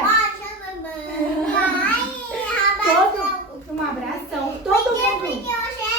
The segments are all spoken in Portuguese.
Tássia? Um abração. Todo mundo. Porque hoje é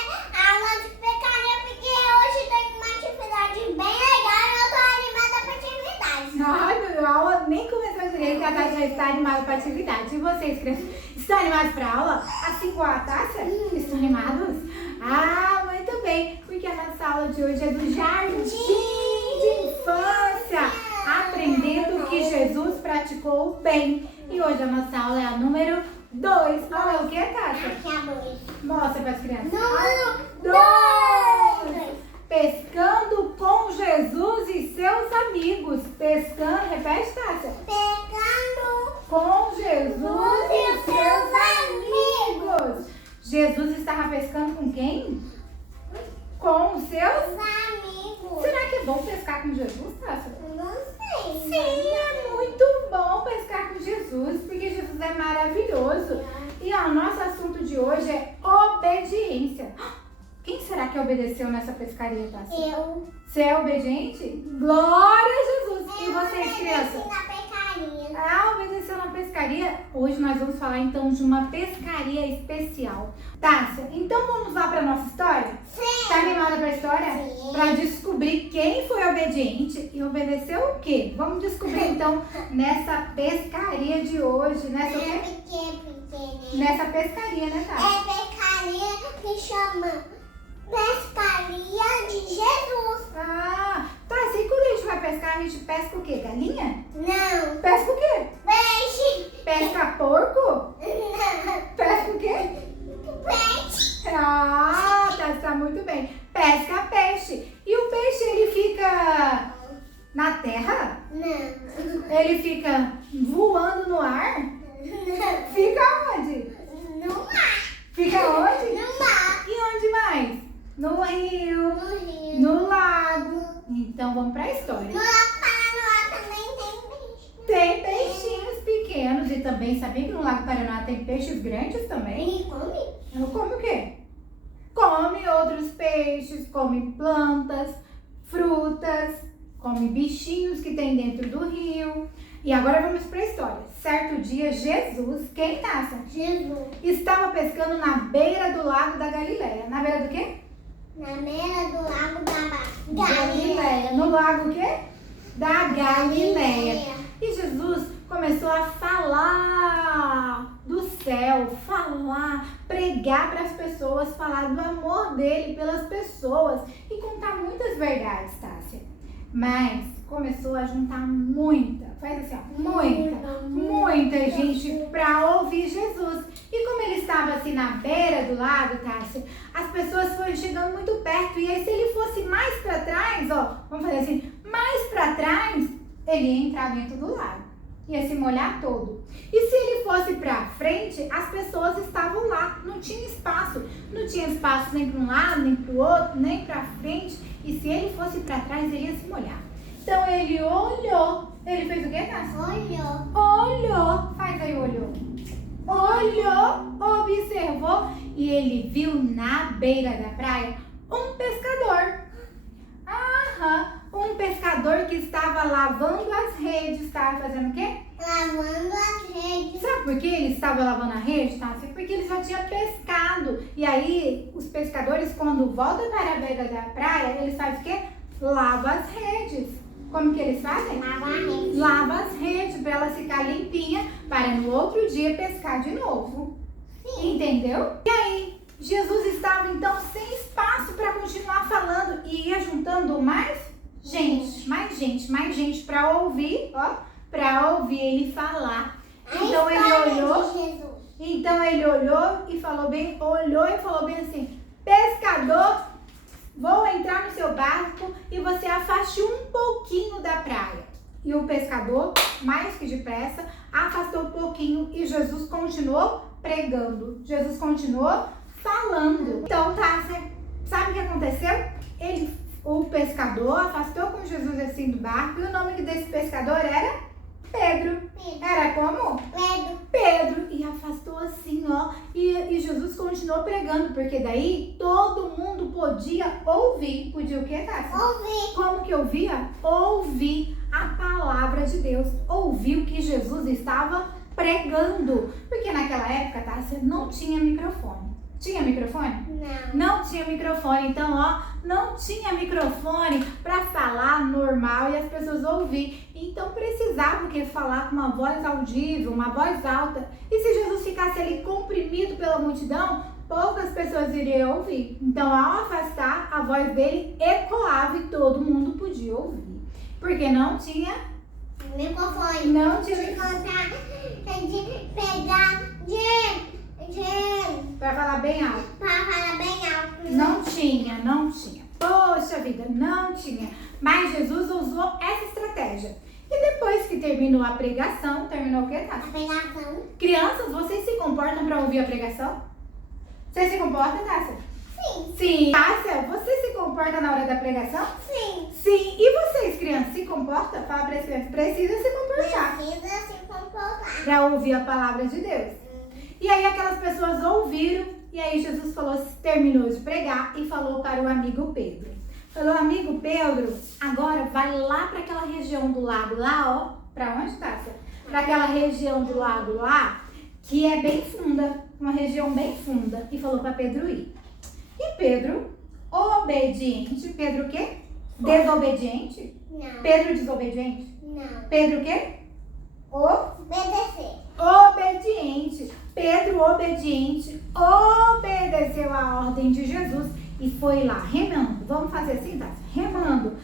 aula de pecaria, porque hoje tem uma atividade bem legal e eu tô animada pra atividade. Ai, a aula nem começou direito e a Tássia já está animada para a atividade. E vocês, crianças, estão animados para a aula? Assim como a Tássia? Estão animados? Ah, muito bem, porque a nossa aula de hoje é do Jardim de Infância, aprendendo o que Jesus praticou o bem. E hoje a nossa aula é a número 2. Aula é o que, Tássia? Aqui é a 2. Mostra para as crianças. Número 2. Pescando com Jesus e seus amigos. Pescando, repete, Tássia. Pegando Com Jesus e seus amigos. amigos. Jesus estava pescando com quem? Com os seus? Amigos. Será que é bom pescar com Jesus, Tássia? Não sei. Sim, é muito bom pescar com Jesus, porque Jesus é maravilhoso. E ó, o nosso assunto de hoje é obediência. Quem será que obedeceu nessa pescaria, Tássia? Eu. Você é obediente? Glória a Jesus! E vocês, obedeci crianças? na pecaria. Ah, obedeceu na pescaria? Hoje nós vamos falar então de uma pescaria especial. Tássia, então vamos lá para nossa história? Sim. Tá animada para a história? Sim. Para descobrir quem foi obediente e obedeceu o quê? Vamos descobrir então nessa pescaria de hoje, nessa, É porque, nessa pescaria, né, Tássia? é pecaria que chama pescaria de Jesus. Ah, Tássia, e quando a gente vai pescar, a gente pesca o quê? Galinha? Não. Pesca o quê? Peixe. Pesca porco? Não. Pesca o quê? Peixe. Ah, tá muito bem. Pesca peixe. E o peixe, ele fica na terra? Não. Ele fica voando no ar? Não. Fica onde? No mar. Fica onde? No mar. E onde mais? No rio, No rio. no lago. Então vamos para a história. No Lago Paranoá também tem peixe. Tem peixinhos pequenos e também sabia que no Lago Paraná tem peixes grandes também? E come? Ela come o quê? Come outros peixes, come plantas, frutas, come bichinhos que tem dentro do rio. E agora vamos para a história. Certo dia, Jesus, quem, Tássia? Jesus. Estava pescando na beira do lago da Galileia. Na beira do quê? Na beira do lago da Galileia. No lago o quê? Da Galileia. E Jesus começou a falar do céu, pregar para as pessoas, falar do amor dele pelas pessoas e contar muitas verdades, Tássia. Mas começou a juntar faz assim, ó, muita gente para ouvir Jesus. E como ele estava assim na beira do lago, Tássia, as pessoas foram chegando muito perto. E aí, se ele fosse mais para trás, ó, vamos fazer assim, mais para trás, ele ia entrar dentro do lago, ia se molhar todo. E se ele fosse para frente, as pessoas estavam lá, não tinha espaço nem para um lado, nem para o outro, nem para frente. E se ele fosse para trás, ele ia se molhar. Então ele olhou. Ele fez o quê, Tássia? Olhou. Faz aí, olhou. Olhou, observou e ele viu na beira da praia um pescador. Um pescador que estava lavando as redes. Estava fazendo o quê? Lavando as redes. Sabe por que ele estava lavando a rede, Tássia? Porque ele já tinha pescado. E aí, os pescadores, quando voltam para a beira da praia, eles fazem o quê? Lava as redes. Como que eles fazem? Lava as redes para elas ficarem limpinhas para no outro dia pescar de novo. Sim. Entendeu? E aí, Jesus estava então sem espaço para continuar falando e ia juntando mais gente para ouvir, ó, para ouvir ele falar. Então ele olhou e falou bem assim: pescador, vou entrar no seu barco e você afaste um pouquinho da praia. E o pescador, mais que depressa, afastou um pouquinho e Jesus continuou pregando. Jesus continuou falando. Então, Tássia, sabe o que aconteceu? O pescador afastou com Jesus assim do barco e o nome desse pescador era Pedro. Era como? Pedro. E afastou assim, ó. E Jesus continuou pregando, porque daí todo mundo podia ouvir. Podia o quê, Tássia? Ouvir. Como que ouvia? Ouvir a palavra de Deus, ouviu que Jesus estava pregando. Porque naquela época, tá, você não tinha microfone. Tinha microfone? Não tinha microfone. Então, ó, não tinha microfone para falar normal e as pessoas ouvir. Então, precisava falar com uma voz audível, uma voz alta. E se Jesus ficasse ali comprimido pela multidão, poucas pessoas iriam ouvir. Então, ao afastar, a voz dele ecoava e todo mundo podia ouvir. Porque não tinha microfone. Não tinha para falar bem alto. Não tinha. Poxa vida, não tinha. Mas Jesus usou essa estratégia. E depois que terminou a pregação, terminou o quê, Tássia? A pregação. Crianças, vocês se comportam para ouvir a pregação? Você se comporta, Tássia? Sim. Sim. Tássia, você se comporta na hora da pregação? Sim. Sim. E vocês, crianças, se comportam? Fala para as crianças, precisa se comportar. Precisa se comportar. Para ouvir a palavra de Deus. E aí aquelas pessoas ouviram, e aí Jesus terminou de pregar e falou para o amigo Pedro. Falou, amigo Pedro, agora vai lá para aquela região do lago lá, ó. Para onde, Tássia? Para aquela região do lago lá, que é bem funda, uma região bem funda. E falou para Pedro ir. E Pedro, obediente. Pedro o quê? Desobediente? Não. Pedro desobediente? Não. Pedro o quê? Obedecer. Obediente. Pedro, obediente, obedeceu a ordem de Jesus e foi lá remando. Vamos fazer assim, tá? Remando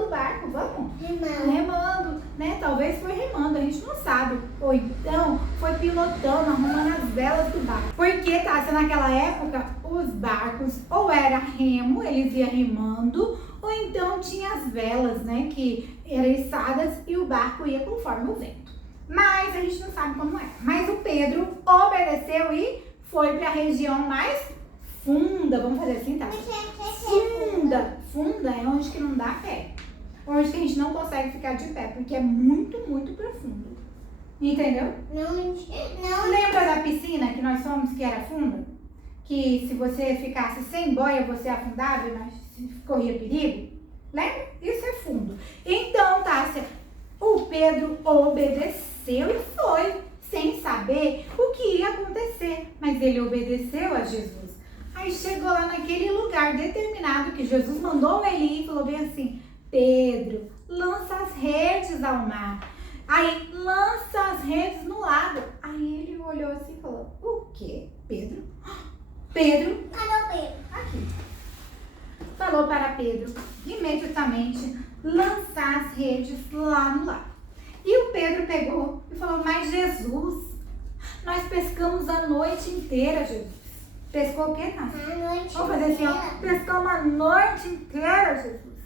o barco, vamos? Remando, né? Talvez foi remando, a gente não sabe. Ou então foi pilotando, arrumando as velas do barco. Porque, tá? Naquela época, os barcos ou era remo, eles iam remando, ou então tinha as velas, né? Que eram içadas e o barco ia conforme o vento. Mas a gente não sabe como é. Mas o Pedro obedeceu e foi para a região mais funda. Vamos fazer assim, tá? Funda é onde que não dá pé. Onde que a gente não consegue ficar de pé, porque é muito, muito profundo. Entendeu? Não. Lembra da piscina que nós fomos, que era funda? Que se você ficasse sem boia, você afundava e nós corria perigo? Lembra? Isso é fundo. Então, Tássia, o Pedro obedeceu e foi, sem saber o que ia acontecer. Mas ele obedeceu a Jesus. Aí chegou lá naquele lugar determinado que Jesus mandou ele ir e falou bem assim, Pedro, lança as redes ao mar. Aí, lança as redes no lago. Aí ele olhou assim e falou, o quê? Pedro? Pedro? Cadê o Pedro? Aqui. Falou para Pedro, imediatamente, lançar as redes lá no lago. E o Pedro pegou e falou, mas Jesus, nós pescamos a noite inteira, Jesus. Pescou o quê, Tássia? A noite Vamos fazer assim, ó. Pescamos a noite inteira, Jesus.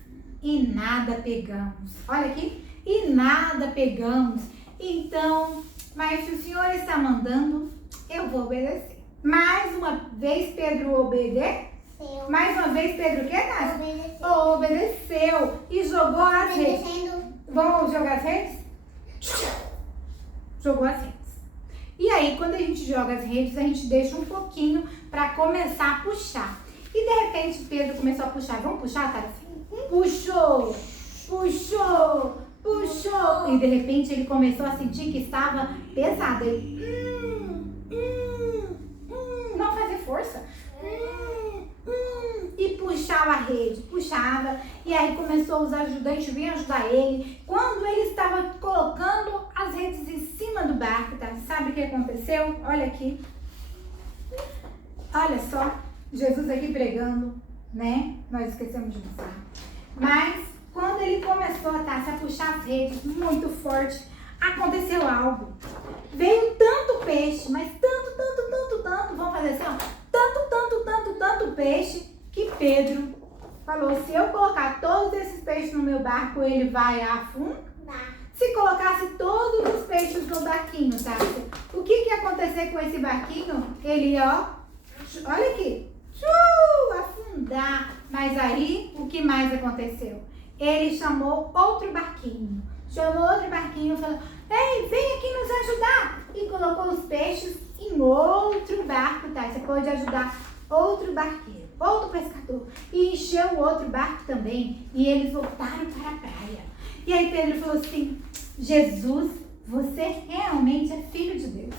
E nada pegamos. Olha aqui. E nada pegamos. Então, mas se o Senhor está mandando, eu vou obedecer. Mais uma vez Pedro obedeceu. Mais uma vez Pedro o quê, Tássia? Obedeceu. E jogou as redes. Vamos jogar as redes? Jogou as redes. E aí, quando a gente joga as redes, a gente deixa um pouquinho para começar a puxar. E de repente, Pedro começou a puxar. Vamos puxar, Tássia? Puxou, puxou, puxou. E de repente, ele começou a sentir que estava pesado. Ele, vamos fazer força. E puxava a rede, puxava. E aí começou os ajudantes, vinham ajudar ele. Quando ele estava colocando as redes em cima do barco, tá? Sabe o que aconteceu? Olha aqui. Olha só, Jesus aqui pregando, né? Nós esquecemos de mostrar. Mas quando ele começou a puxar as redes muito forte, aconteceu algo. Veio tanto peixe, mas tanto, vamos fazer assim, ó. Tanto peixe, que Pedro falou, se eu colocar todos esses peixes no meu barco, ele vai afundar. Se colocasse todos os peixes no barquinho, tá? O que ia acontecer com esse barquinho? Ele ia, ó, olha aqui, afundar. Mas aí, o que mais aconteceu? Ele chamou outro barquinho. E falou, ei, vem aqui nos ajudar. E colocou os peixes em outro barco, tá? Você pode ajudar outro barqueiro, outro pescador. E encheu o outro barco também. E eles voltaram para a praia. E aí Pedro falou assim, Jesus, você realmente é filho de Deus.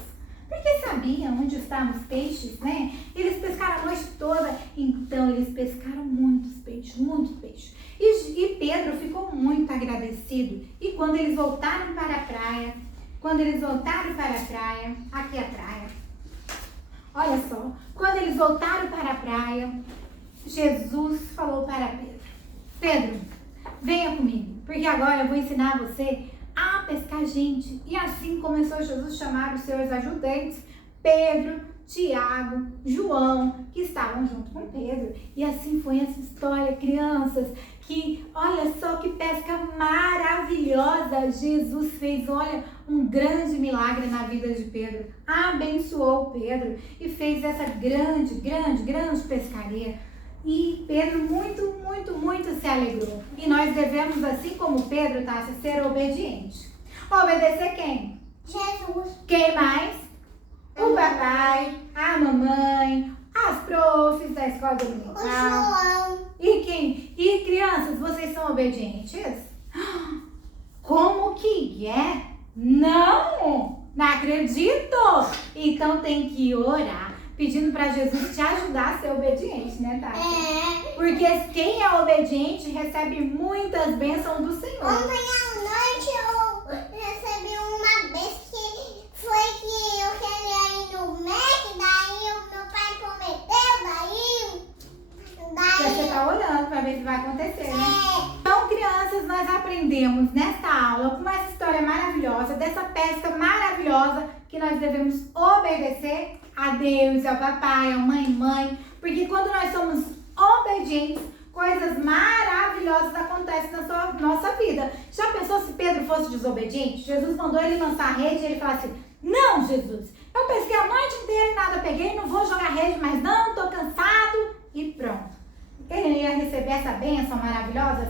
Porque sabia onde estavam os peixes, né? Eles pescaram a noite toda, então eles pescaram muitos peixes, muitos peixes. E Pedro ficou muito agradecido. E quando eles voltaram para a praia, aqui é a praia, olha só, quando eles voltaram para a praia, Jesus falou para Pedro, Pedro, venha comigo, porque agora eu vou ensinar você a pescar gente. E assim começou Jesus a chamar os seus ajudantes, Pedro, Tiago, João, que estavam junto com Pedro. E assim foi essa história, crianças, que olha só que pesca maravilhosa Jesus fez. Olha, um grande milagre na vida de Pedro. Abençoou Pedro e fez essa grande pescaria. E Pedro muito se alegrou. E nós devemos, assim como Pedro, Tássia, ser obediente. Obedecer quem? Jesus. Quem mais? O papai, a mamãe, as profs da escola O dominical. João. E quem? E crianças, vocês são obedientes? Como que é? Não acredito! Então tem que orar, pedindo para Jesus te ajudar a ser obediente, né, Tati? Porque quem é obediente recebe muitas bênçãos do Senhor. Ontem à noite eu recebi uma vez que foi que eu queria ir no Mac, daí o meu pai prometeu, Você tá orando para ver se vai acontecer, né? É. Então, crianças, nós aprendemos nesta aula, com essa história maravilhosa, dessa pesca maravilhosa, que nós devemos obedecer a Deus, ao papai, à mãe, porque quando nós somos obedientes, coisas maravilhosas acontecem na nossa vida. Já pensou se Pedro fosse desobediente? Jesus mandou ele lançar a rede e ele falou assim, não, Jesus, eu pesquei a noite inteira e nada peguei, não vou jogar rede mais não, tô cansado e pronto. Ele ia receber essa bênção maravilhosa,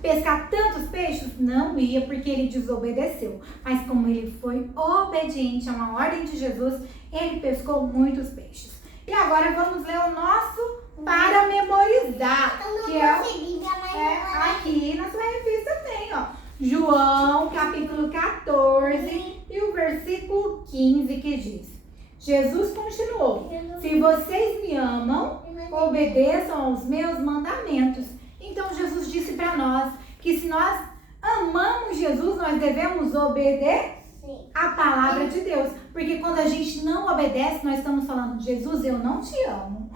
pescar tantos peixes? Não ia, porque ele desobedeceu. Mas como ele foi obediente a uma ordem de Jesus, ele pescou muitos peixes. E agora vamos ler o nosso para memorizar. Eu não Que é consegui ver mais aqui na sua revista tem, ó. João, capítulo 14 e o versículo 15 que diz. Jesus continuou, se vocês me amam, obedeçam aos meus mandamentos. Então Jesus disse para nós que se nós amamos Jesus, nós devemos obedecer a palavra de Deus. Porque quando a gente não obedece, nós estamos falando, Jesus, eu não te amo.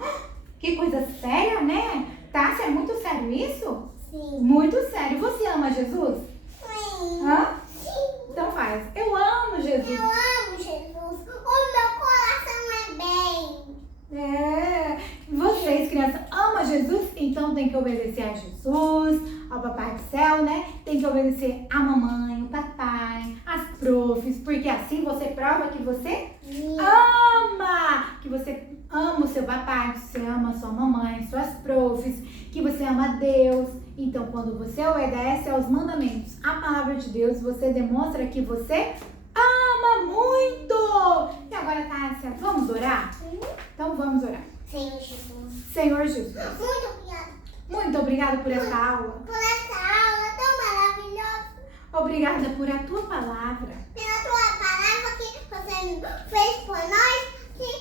Que coisa séria, né? Tássia, é muito sério isso? Sim. Muito sério. Você ama Jesus? Sim. Hã? Sim. Então faz. Eu amo Jesus. Eu amo Jesus. O meu coração é bem. É. Vocês, crianças, amam Jesus? Então tem que obedecer a Jesus, ao Papai do Céu, né? Tem que obedecer a mamãe, o papai, as profs, porque assim você prova que você ama, que você ama o seu papai, que você ama a sua mamãe, suas profs, que você ama Deus. Então, quando você obedece aos mandamentos, a palavra de Deus, você demonstra que você ama muito. E agora, Tássia, vamos orar? Então, vamos orar. Senhor Jesus. Senhor Jesus, Muito obrigada muito obrigada por esta aula. por essa aula tão maravilhosa. Obrigada por a tua palavra. Pela tua palavra que você fez por nós, que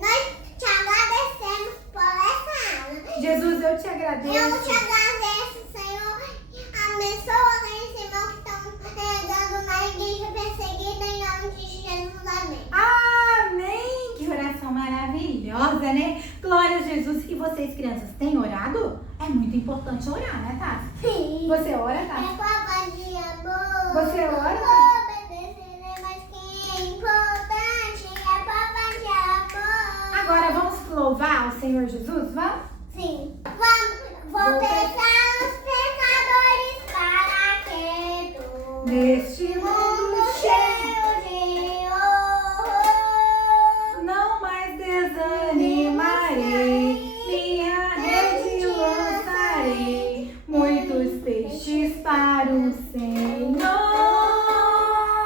nós te agradecemos por essa aula. Jesus, eu te Eu agradeço. te agradeço, Senhor. Abençoa aqueles irmãos que estão pregando na igreja perseguida em nome de Jesus. Amém. Amém! Que oração maravilhosa, né? Glória a Jesus. E vocês, crianças, têm orado? É muito importante orar, né, Tássia? Sim. Você ora, É Tássia? papai de amor. Você ora? Obedecer é mais que importante. É papai de amor. Agora vamos louvar o Senhor Jesus? Vamos? Sim. Vou pegar os pecadores para que tu Neste mundo cheio, de horror. não mais desanimarei. Minha rede lançarei. Muitos peixes para o Senhor.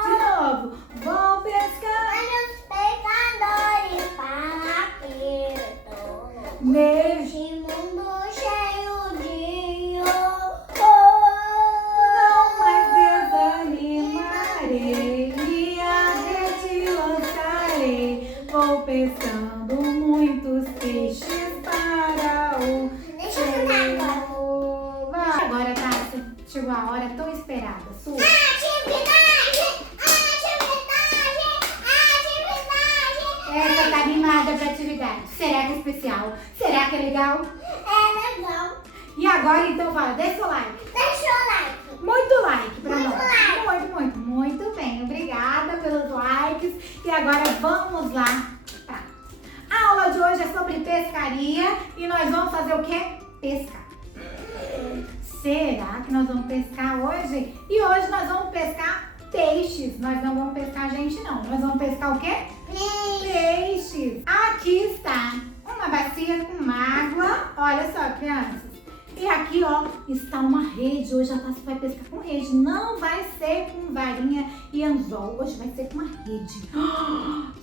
De novo. Vou pescar Os pecadores para que tu neste mundo cheio de não mais horror. chegou a hora tão esperada. Sua. Essa tá animada pra atividade. Será que é especial? Será que é legal? É legal. E agora então fala, deixa o like. Deixa o like. Muito like pra Muito nós. like. Muito bem. Obrigada pelos likes. E agora vamos lá. Tá. A aula de hoje é sobre pescaria e nós vamos fazer o quê? Pescar. Será que nós vamos pescar hoje? E hoje nós vamos pescar peixes. Nós não vamos pescar gente não. Nós vamos pescar o quê? Peixes. Aqui está uma bacia com água. Olha só, crianças. E aqui, ó, está uma rede. Hoje a Tássia vai pescar com rede. Não vai ser com varinha e anzol. Hoje vai ser com uma rede.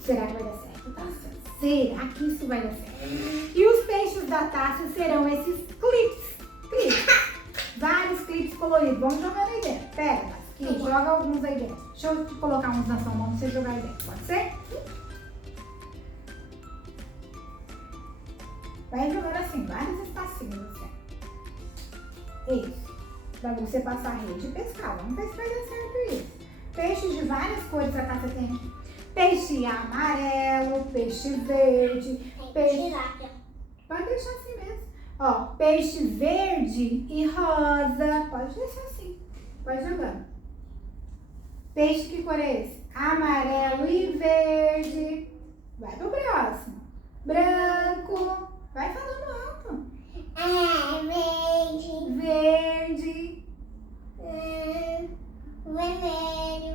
Será que vai dar certo, Tássia? Será que isso vai dar certo? E os peixes da Tássia serão esses clips. Vários clips coloridos. Vamos jogando aí dentro. Pega, Tássia, joga alguns aí dentro. Deixa eu te colocar uns na sua mão pra você jogar aí dentro. Pode ser? Vai jogando assim, vários espacinhos assim. Isso. Pra você passar a rede e pescar. Vamos ver se vai dar certo isso. Peixes de várias cores a Tássia tem aqui. Peixe amarelo, peixe verde, peixe... Pode deixar assim mesmo. Ó, peixe verde e rosa. Pode deixar assim. Vai jogando. Peixe, que cor é esse? Amarelo e verde. Vai pro próximo. Branco. Vai falando alto. Verde.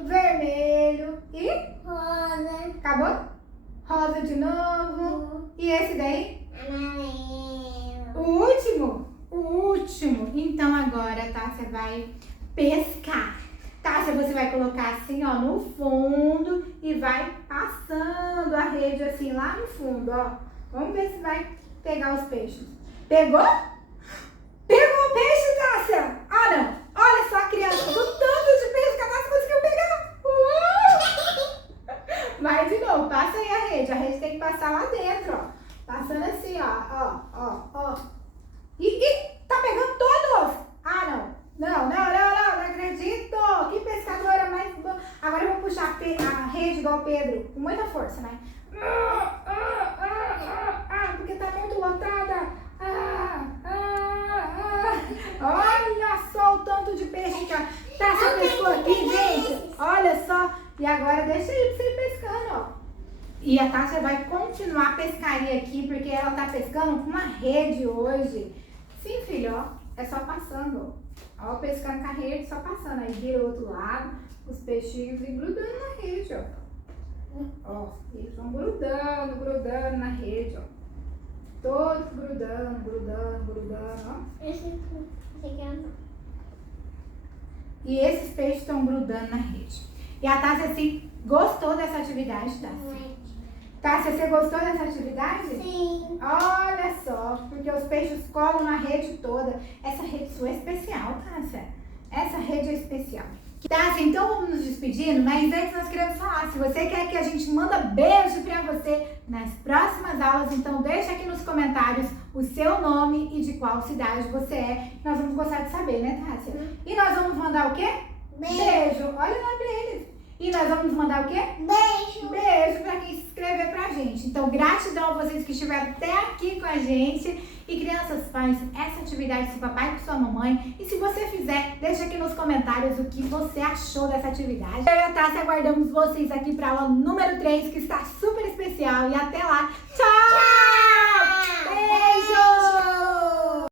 Vermelho. E? Rosa. Acabou? Rosa de novo. E esse daí? Amarelo. O último. Então agora a Tássia vai pescar. Tássia, você vai colocar assim, ó, no fundo e vai passando a rede assim lá no fundo, ó. Vamos ver se vai pegar os peixes. Pegou? Pegou o peixe, Tássia? Ah, não. Olha só, criança, do tanto de peixe que a Tássia conseguiu pegar. Vai de novo, passa aí a rede. A rede tem que passar lá dentro, ó. Passando assim, ó. E tá pegando todos. Ah, não. Não acredito. Que pescadora mais boa. Agora eu vou puxar a rede igual o Pedro. Com muita força, né? Porque tá muito lotada. Olha só o tanto de peixe que a Tássia pescou aqui, gente. Olha só. E agora deixa aí pra você ir pescando, ó. E a Tássia vai continuar a pescaria aqui, porque ela tá pescando com uma rede hoje. Sim, filho, ó. É só passando, ó. Ó, pescando com a rede, só passando. Aí vira o outro lado, os peixinhos e grudando na rede, ó. Ó, eles vão grudando na rede, ó. Todos grudando, ó. E esses peixes estão grudando na rede. E a Tássia, assim, gostou dessa atividade, Tássia? Tássia, você gostou dessa atividade? Sim. Olha só, porque os peixes colam na rede toda. Essa rede sua é especial, Tássia. Essa rede é especial. Tássia, então vamos nos despedindo, mas antes nós queremos falar, se você quer que a gente manda beijo pra você nas próximas aulas, então deixa aqui nos comentários o seu nome e de qual cidade você é. Nós vamos gostar de saber, né, Tássia? E nós vamos mandar o quê? Beijo. Olha lá pra eles. E nós vamos mandar o quê? Beijo pra quem se inscrever pra gente. Então, gratidão a vocês que estiveram até aqui com a gente. E crianças, faz essa atividade com seu papai e com sua mamãe. E se você fizer, deixa aqui nos comentários o que você achou dessa atividade. Eu e a Tássia aguardamos vocês aqui pra aula número 3, que está super especial. E até lá. Tchau!